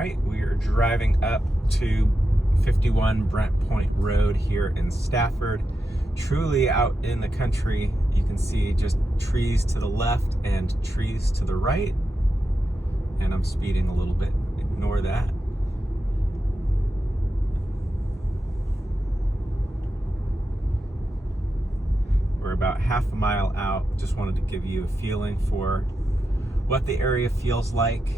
right, we are driving up to 51 Brent Point Road here in Stafford. Truly out in the country. You can see just trees to the left and trees to the right. And I'm speeding a little bit, ignore that. We're about half a mile out. Just wanted to give you a feeling for what the area feels like.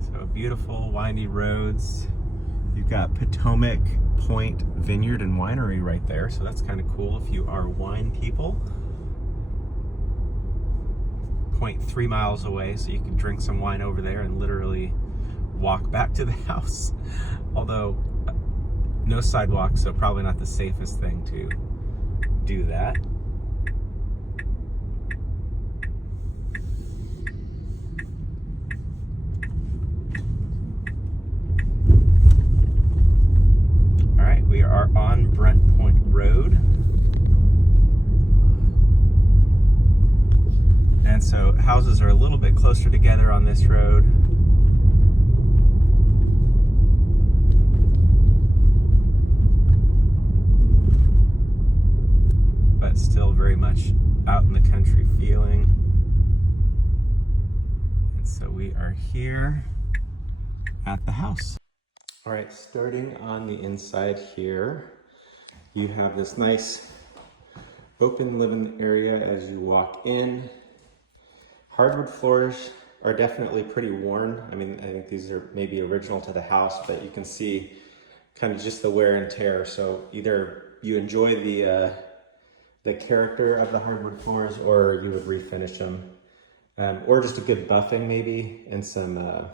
So beautiful windy roads. You've got Potomac Point Vineyard and Winery right there, so that's kind of cool if you are wine people. 0.3 miles away, so you can drink some wine over there and literally walk back to the house. Although no sidewalk, so probably not the safest thing to do that. All right, we are on Brent Point Road. And so houses are a little bit closer together on this road. But still very much out in the country feeling. And so we are here at the house. All right, starting on the inside here, you have this nice open living area as you walk in. Hardwood floors are definitely pretty worn. I mean, I think these are maybe original to the house, but you can see kind of just the wear and tear. So either you enjoy the character of the hardwood floors, or you would refinish them, or just a good buffing maybe, and some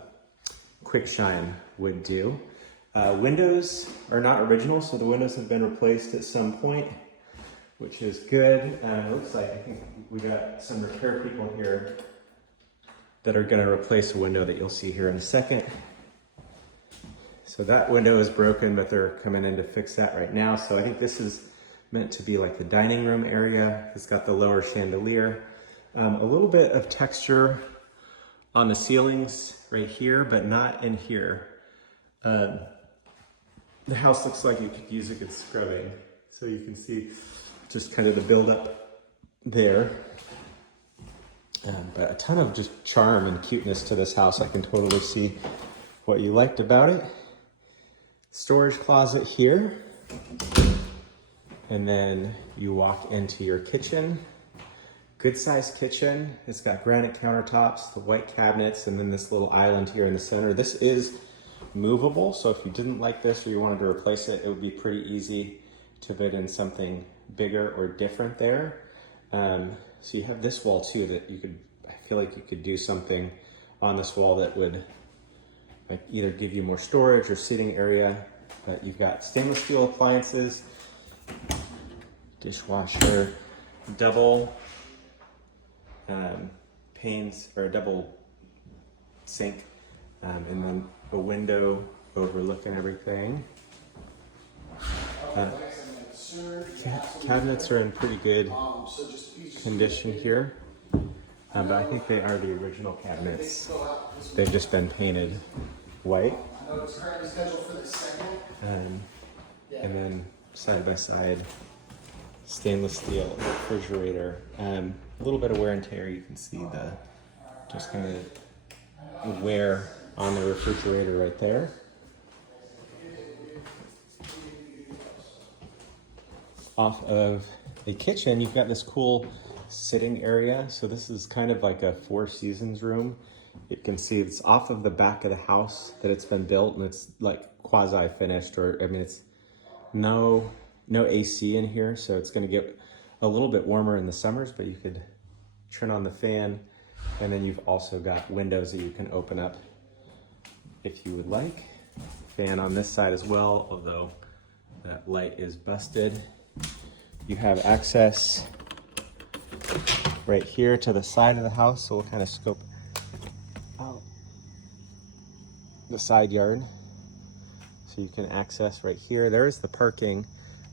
quick shine would do. Windows are not original, so the windows have been replaced at some point, which is good. It looks like, I think we got some repair people here that are gonna replace a window that you'll see here in a second. So that window is broken, but they're coming in to fix that right now. So I think this is meant to be like the dining room area. It's got the lower chandelier. A little bit of texture on the ceilings right here, but not in here. The house looks like it could use a good scrubbing. So you can see just kind of the buildup there. But a ton of just charm and cuteness to this house. I can totally see what you liked about it. Storage closet here. And then you walk into your kitchen. Good sized kitchen. It's got granite countertops, the white cabinets, and then this little island here in the center. This is movable, so if you didn't like this or you wanted to replace it, it would be pretty easy to fit in something bigger or different there. So you have this wall too that you could, I feel like you could do something on this wall that would like either give you more storage or sitting area. But you've got stainless steel appliances, dishwasher, double panes, or a double sink, and then a window overlooking everything. Cabinets are in pretty good condition here, but I think they are the original cabinets. They've just been painted white. And then side by side, stainless steel refrigerator. A little bit of wear and tear. You can see the just kind of wear on the refrigerator right there. Off of the kitchen, you've got this cool sitting area. So this is kind of like a Four Seasons room. You can see it's off of the back of the house that it's been built, and it's like quasi finished, or I mean, it's no AC in here, so it's going to get a little bit warmer in the summers, but you could turn on the fan, and then you've also got windows that you can open up if you would like. Fan on this side as well, although that light is busted. You have access right here to the side of the house, so we'll kind of scope out the side yard. So you can access right here. There's the parking.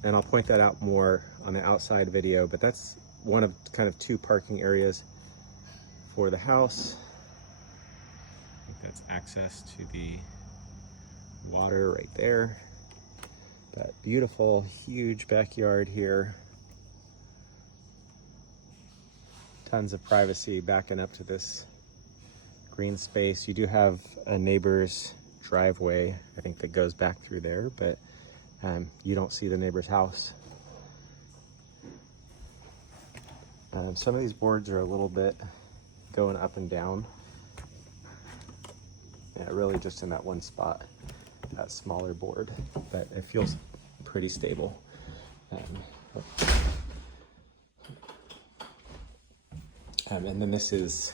And I'll point that out more on the outside video, but that's one of kind of 2 parking areas for the house. I think that's access to the water right there. That beautiful, huge backyard here. Tons of privacy backing up to this green space. You do have a neighbor's driveway, I think, that goes back through there, but you don't see the neighbor's house. Some of these boards are a little bit going up and down. Yeah, really just in that one spot, that smaller board, but it feels pretty stable. And then this is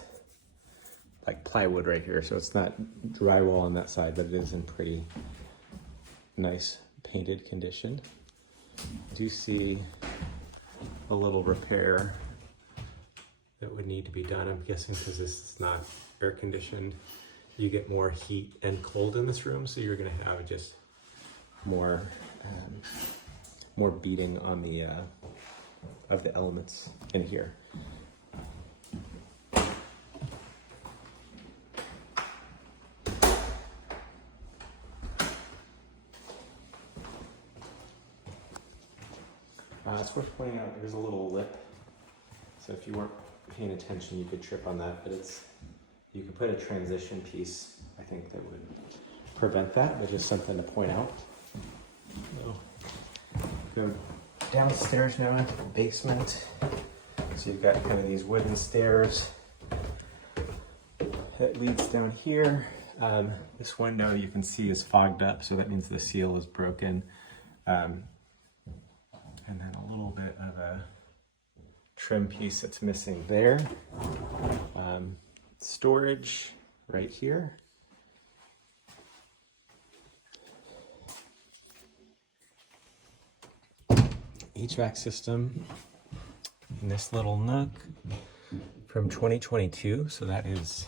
like plywood right here, so it's not drywall on that side, but it is in pretty nice painted condition. I do see a little repair that would need to be done. I'm guessing because this is not air conditioned, you get more heat and cold in this room, so you're going to have just more beating on the of the elements in here. It's worth pointing out there's a little lip, so if you weren't paying attention you could trip on that, but you could put a transition piece, I think, that would prevent that, but just something to point out. So, go downstairs now into the basement. So you've got kind of these wooden stairs that leads down here. This window you can see is fogged up, so that means the seal is broken. And then a little bit of a trim piece that's missing there. Storage right here. HVAC system in this little nook from 2022, so that is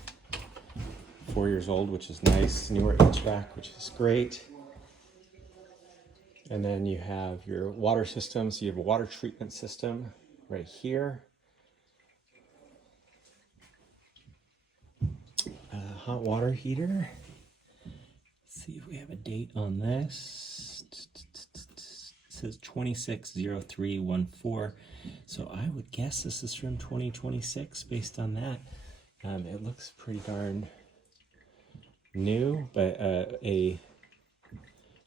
4 years old, which is nice. Newer HVAC, which is great. And then you have your water system. So you have a water treatment system right here. Hot water heater. Let's see if we have a date on this. It says 260314. So I would guess this is from 2026 based on that. It looks pretty darn new, but a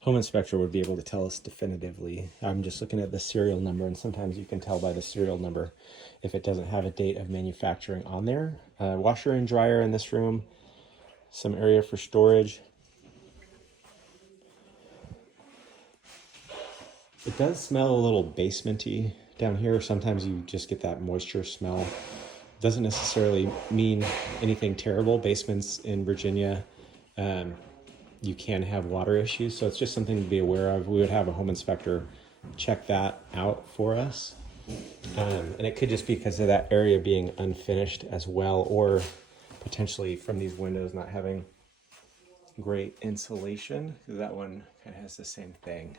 home inspector would be able to tell us definitively. I'm just looking at the serial number, and sometimes you can tell by the serial number if it doesn't have a date of manufacturing on there. Washer and dryer in this room, some area for storage. It does smell a little basementy down here. Sometimes you just get that moisture smell. Doesn't necessarily mean anything terrible. Basements in Virginia, you can have water issues, so it's just something to be aware of. We would have a home inspector check that out for us. And it could just be because of that area being unfinished as well, or potentially from these windows not having great insulation, because that one kind of has the same thing.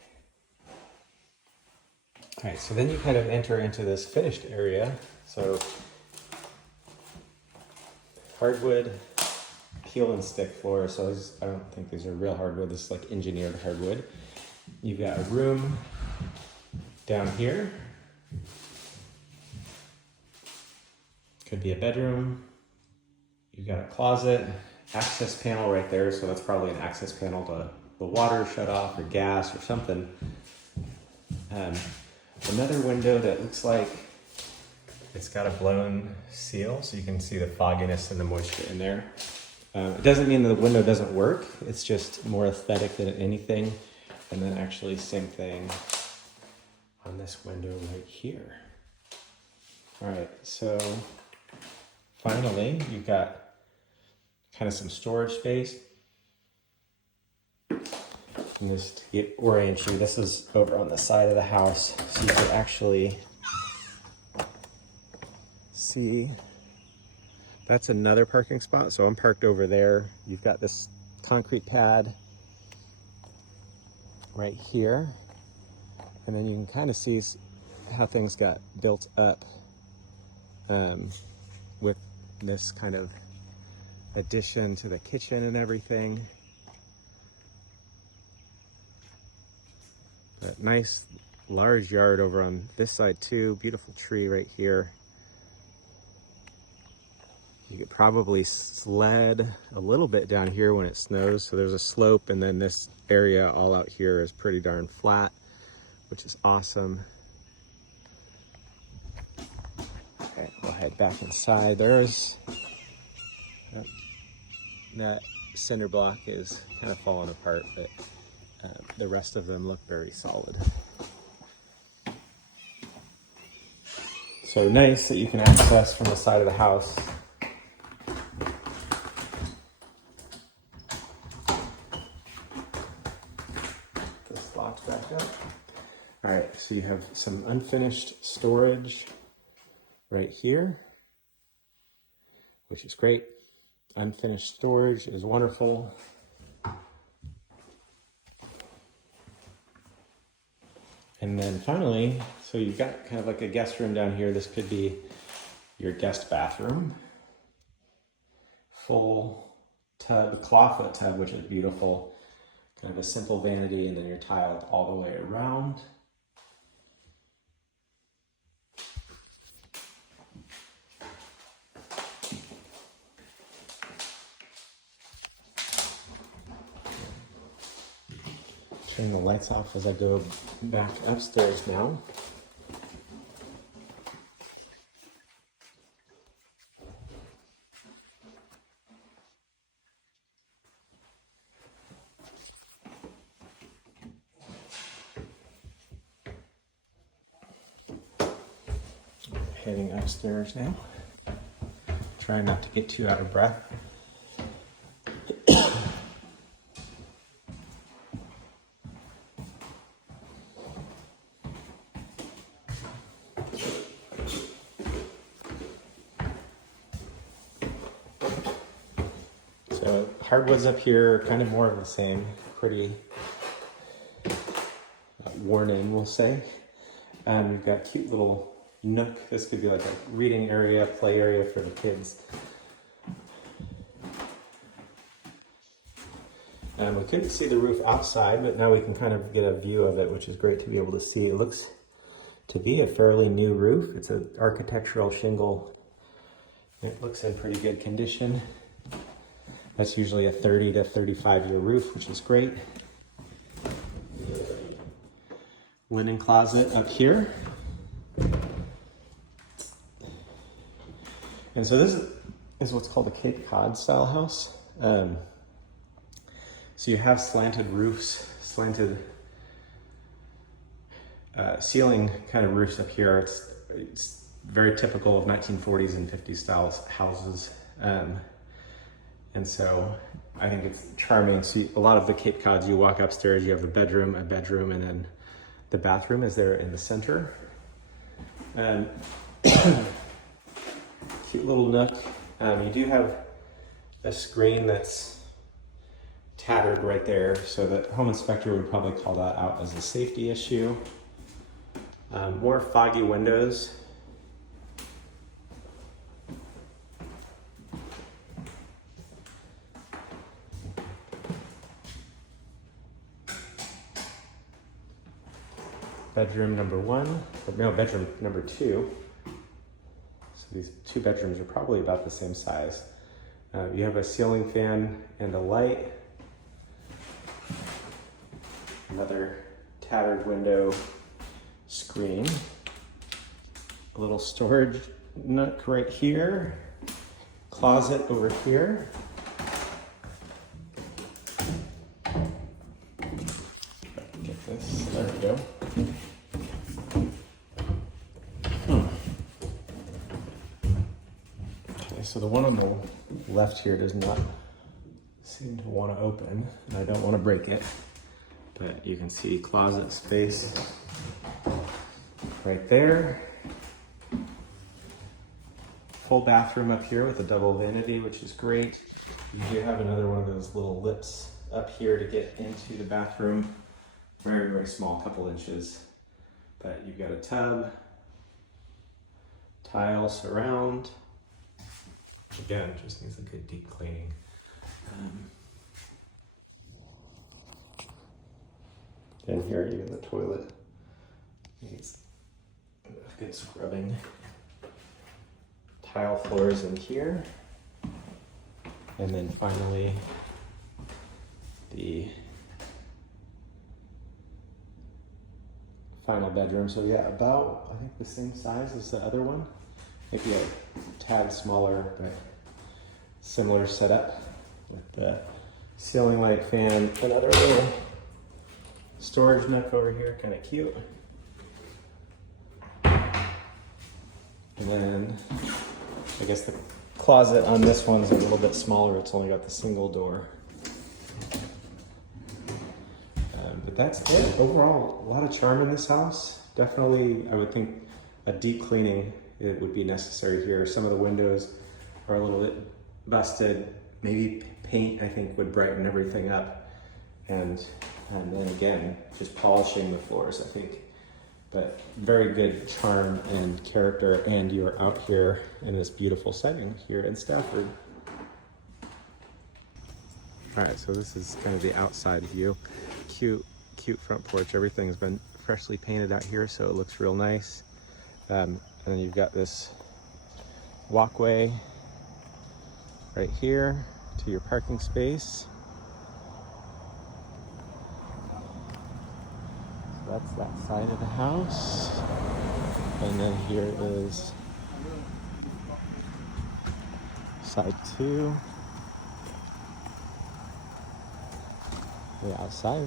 All right, so then you kind of enter into this finished area. So hardwood peel and stick floor. So I don't think these are real hardwood. This is like engineered hardwood. You've got a room down here. Could be a bedroom. You've got a closet, access panel right there. So that's probably an access panel to the water shut off or gas or something. Another window that looks like it's got a blown seal, so you can see the fogginess and the moisture in there. It doesn't mean the window doesn't work. It's just more aesthetic than anything. And then actually same thing on this window right here. All right, so finally, you've got kind of some storage space. And just to get orient you, this is over on the side of the house, so you can actually see that's another parking spot. So I'm parked over there. You've got this concrete pad right here, And then you can kind of see how things got built up with this kind of addition to the kitchen and everything. But nice large yard over on this side too. Beautiful tree right here. You could probably sled a little bit down here when it snows. So there's a slope, and then this area all out here is pretty darn flat, which is awesome. Okay, we'll head back inside. There's that cinder block is kind of falling apart, but the rest of them look very solid. So nice that you can access from the side of the house. This locks back up. All right, so you have some unfinished storage right here, which is great. Unfinished storage is wonderful. And then finally, so you've got kind of like a guest room down here. This could be your guest bathroom. Full tub, clawfoot tub, which is beautiful. Kind of a simple vanity, and then you're tiled all the way around. Turn the lights off as I go back upstairs now. Heading upstairs now. Trying not to get too out of breath. So hardwoods up here, kind of more of the same, pretty worn in, we'll say. We've got cute little nook. This could be like a reading area, play area for the kids. We couldn't see the roof outside, but now we can kind of get a view of it, which is great to be able to see. It looks to be a fairly new roof. It's an architectural shingle. It looks in pretty good condition. That's usually a 30 to 35 year roof, which is great. Linen closet up here. And so this is what's called a Cape Cod style house. So you have slanted roofs, slanted ceiling kind of roofs up here. It's very typical of 1940s and 50s style houses. And so I think it's charming. So a lot of the Cape Cods, you walk upstairs, you have a bedroom, and then the bathroom is there in the center. Cute little nook. You do have a screen that's tattered right there, so the home inspector would probably call that out as a safety issue. More foggy windows. Bedroom number one, or no, bedroom number two. So these two bedrooms are probably about the same size. You have a ceiling fan and a light. Another tattered window screen. A little storage nook right here. Closet over here. Get this, there we go. Okay, so the one on the left here does not seem to want to open, and I don't want to break it. But you can see closet space right there. Full bathroom up here with a double vanity, which is great. You do have another one of those little lips up here to get into the bathroom. Very, very small, couple inches. But you've got a tub, tile surround. Again, just needs a good deep cleaning. And here, even the toilet needs a good scrubbing. Tile floors in here. And then finally, the final bedroom. So yeah, about, I think the same size as the other one. Maybe a tad smaller, but similar setup with the ceiling light fan. Another little storage nook over here, kind of cute. And then I guess the closet on this one's a little bit smaller. It's only got the single door. But that's it. Overall, a lot of charm in this house. Definitely, I would think a deep cleaning it would be necessary here. Some of the windows are a little bit busted. Maybe paint, I think, would brighten everything up. And then again, just polishing the floors, I think. But very good charm and character, and you're out here in this beautiful setting here in Stafford. All right, so this is kind of the outside view. Cute front porch. Everything's been freshly painted out here, so it looks real nice. And then you've got this walkway right here to your parking space. So that's that side of the house. And then here is side 2. The outside.